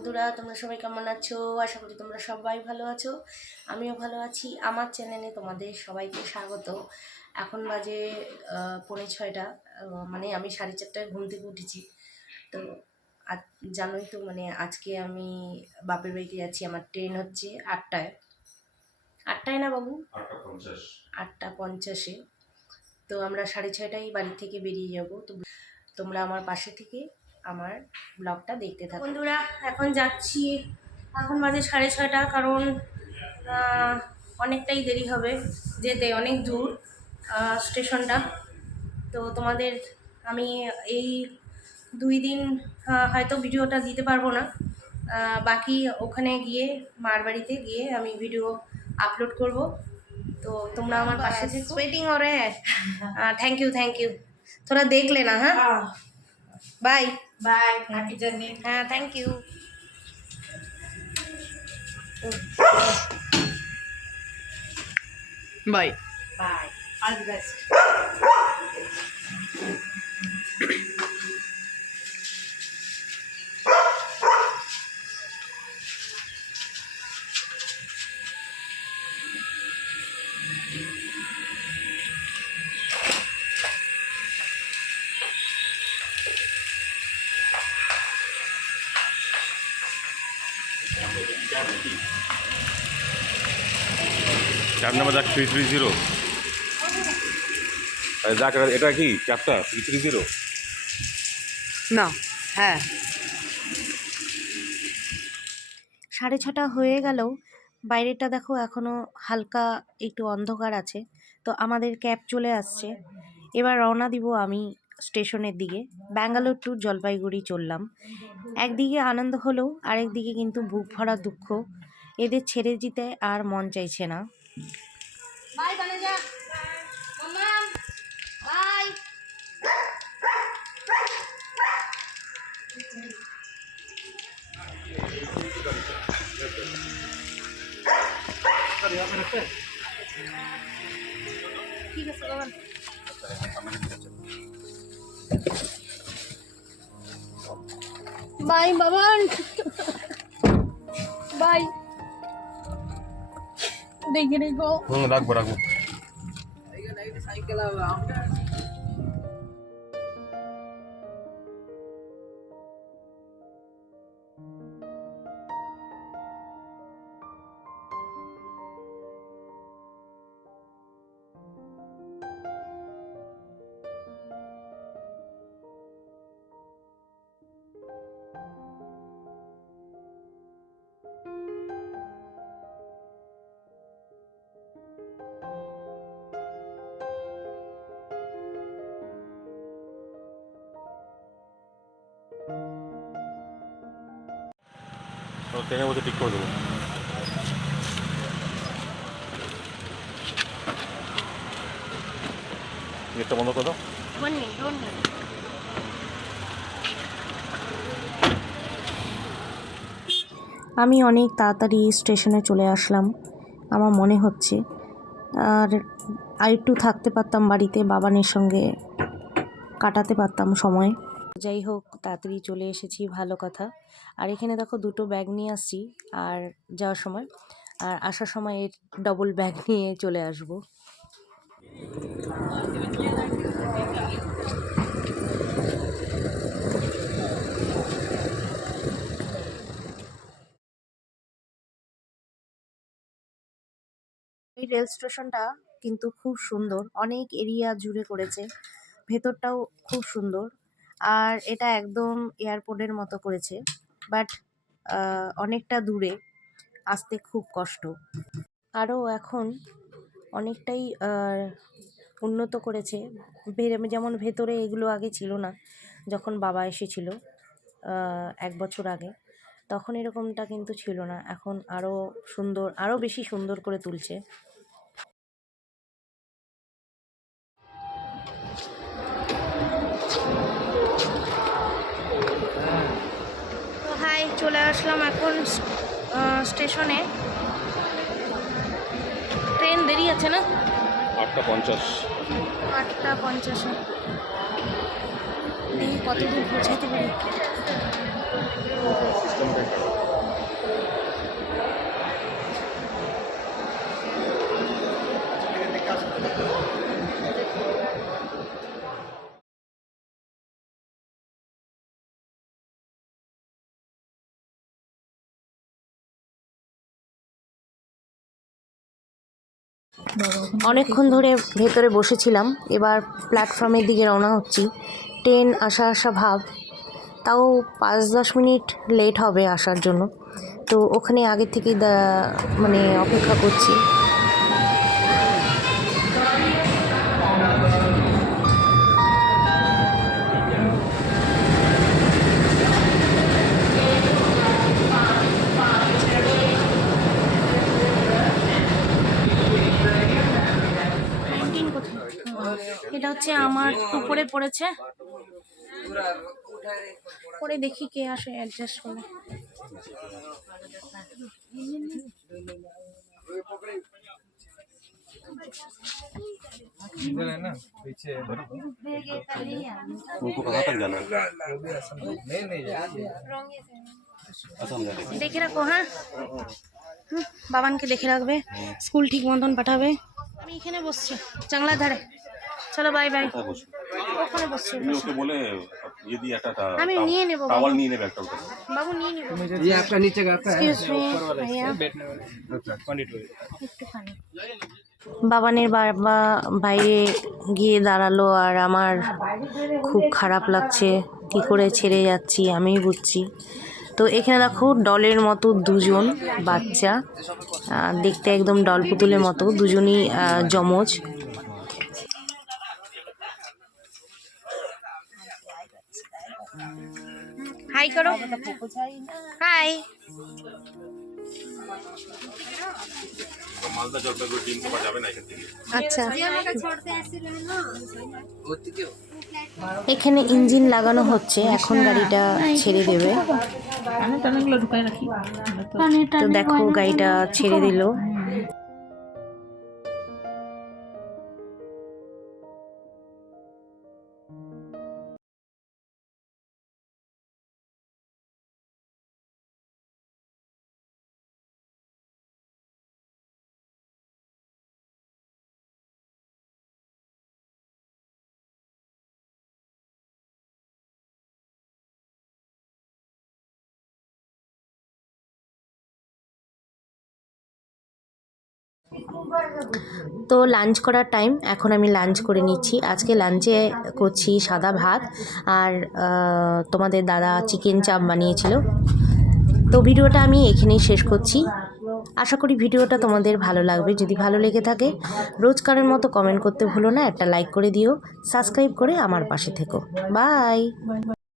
বন্ধুরা তোমরা সবাই কেমন আছো? আশা করি তোমরা সবাই ভালো আছো। আমিও ভালো আছি। আমার চ্যানেলে তোমাদের সবাইকে স্বাগত। এখন বাজে পৌনে ছয়টা। মানে আমি সাড়ে চারটায় ঘুম থেকে উঠেছি। তো আজ জানোই তো মানে আজকে আমি বাপের বাড়িতে যাচ্ছি। আমার ট্রেন হচ্ছে আটটায়। আটটায় না বাবু? আটটা আটটা পঞ্চাশে। তো আমরা সাড়ে ছয়টায় বাড়ি থেকে বেরিয়ে যাব। তো তোমরা আমার পাশে থেকে আমার ব্লগটা দেখতে থাকুন বন্ধুরা এখন যাচ্ছি এখন বাজে সাড়ে ছয়টা কারণ অনেকটাই দেরি হবে যেতে অনেক দূর স্টেশনটা। তো তোমাদের আমি এই দুই দিন হয়তো ভিডিওটা দিতে পারব না। বাকি ওখানে গিয়ে মার বাড়িতে গিয়ে আমি ভিডিও আপলোড করব। তো তোমরা আমার পাশে ওয়েটিং ও থ্যাংক ইউ থ্যাংক ইউ তোরা দেখলে না হ্যাঁ? लेना हाँ बाय बाय हैप्पी जर्नी हाँ thank you bye bye all চার নাম্বার যাক থ্রি থ্রি জিরো যাক এটা কি? চারটা থ্রি থ্রি জিরো না হ্যাঁ। সাড়ে ছটা হয়ে গেলেও বাইরেটা দেখো এখনও হালকা একটু অন্ধকার আছে। তো আমাদের ক্যাব চলে আসছে। এবার রওনা দিব আমি স্টেশনের দিকে। ব্যাঙ্গালোর টু জলপাইগুড়ি চললাম। একদিকে আনন্দ হলেও আরেকদিকে কিন্তু বুক ভরা দুঃখ। এদের ছেড়ে দিতে আর মন চাইছে না। বাই বানেজা মাম্মাম বাই ঠিক আছে বাবা বাই বাবান বাই দেখে রেখো হুম রাখব ট্রেনের মধ্যে ঠিক করে দেবো। গেটটা বন্ধ করো. আমি অনেক তাড়াতাড়ি স্টেশনে চলে আসলাম আমার মনে হচ্ছে। আর আর একটু থাকতে পারতাম বাড়িতে বাবানের সঙ্গে কাটাতে পারতাম সময়। যাই হোক তাড়াতাড়ি চলে এসেছি, ভালো কথা। আর এখানে দেখো দুটো ব্যাগ নিয়ে আসছি, আর যাওয়ার সময়। আর আসার সময় এর ডবল ব্যাগ নিয়ে চলে আসব। এই রেল স্টেশনটা কিন্তু খুব সুন্দর, অনেক এরিয়া জুড়ে করেছে। ভেতরটাও খুব সুন্দর। আর এটা একদম এয়ারপোর্টের মতো করেছে। বাট অনেকটা দূরে আসতে খুব কষ্ট। আরও এখন অনেকটাই উন্নত করেছে। যেমন ভেতরে এগুলো আগে ছিল না, যখন বাবা এসেছিল এক বছর আগে, তখন এরকমটা কিন্তু ছিল না। এখন আরও সুন্দর, আরও বেশি সুন্দর করে তুলছে। চলে আসলাম এখন স্টেশনে। ট্রেন দেরি আছে না? আটটা পঞ্চাশ। আটটা পঞ্চাশে। কত দূর পৌঁছাতে পারি? অনেকক্ষণ ধরে ভেতরে বসেছিলাম। এবার প্ল্যাটফর্মের দিকে রওনা হচ্ছি। ট্রেন আসা আসা ভাব। তাও পাঁচ দশ মিনিট লেট হবে আসার জন্য। তো ওখানে আগে থেকে মানে অপেক্ষা করছি। এটা হচ্ছে আমার উপরে পড়েছে পরে দেখি কে আসে অ্যাডজাস্ট করে उनको कहाँ तक जाना है असम जाने দেখে রাখো হ্যাঁ হুম, বাবানকে দেখে রাখবে স্কুল ঠিক মতন পাঠাবে আমি এখানে বসছি জানলার ধারে চলো বাই বাই ওখানে ওকে বলে ইয়ে একটা আমি নিয়ে নেব টাওয়াল নিয়ে নেব একটা বাবু নিয়ে নেব। এই নিচে হ্যাঁ? আচ্ছা। বাবানের বাবা বাইরে গিয়ে দাঁড়াল আর আমার খুব খারাপ লাগছে। কি করে ছেড়ে যাচ্ছি আমি বুঝছি। তো এখানে দেখো ডলের মতো দুজন বাচ্চা। দেখতে একদম ডল পুতুলের মতো। দুজনই যমজ। হাই করো হাই আচ্ছা। এখানে ইঞ্জিন লাগানো হচ্ছে এখন গাড়িটা ছেড়ে দেবে। তো দেখো গাড়িটা ছেড়ে দিল। তো লাঞ্চ করার টাইম এখন আমি লাঞ্চ করে নিচ্ছি। আজকে লাঞ্চে করছি সাদা ভাত আর তোমাদের দাদা চিকেন চাপ বানিয়েছিল। তো ভিডিওটা আমি এখানেই শেষ করছি। আশা করি ভিডিওটা তোমাদের ভালো লাগবে। যদি ভালো লেগে থাকে, রোজকারের মতো কমেন্ট করতে ভুলো না। একটা লাইক করে দিও। সাবস্ক্রাইব করে আমার পাশে থেকো। বাই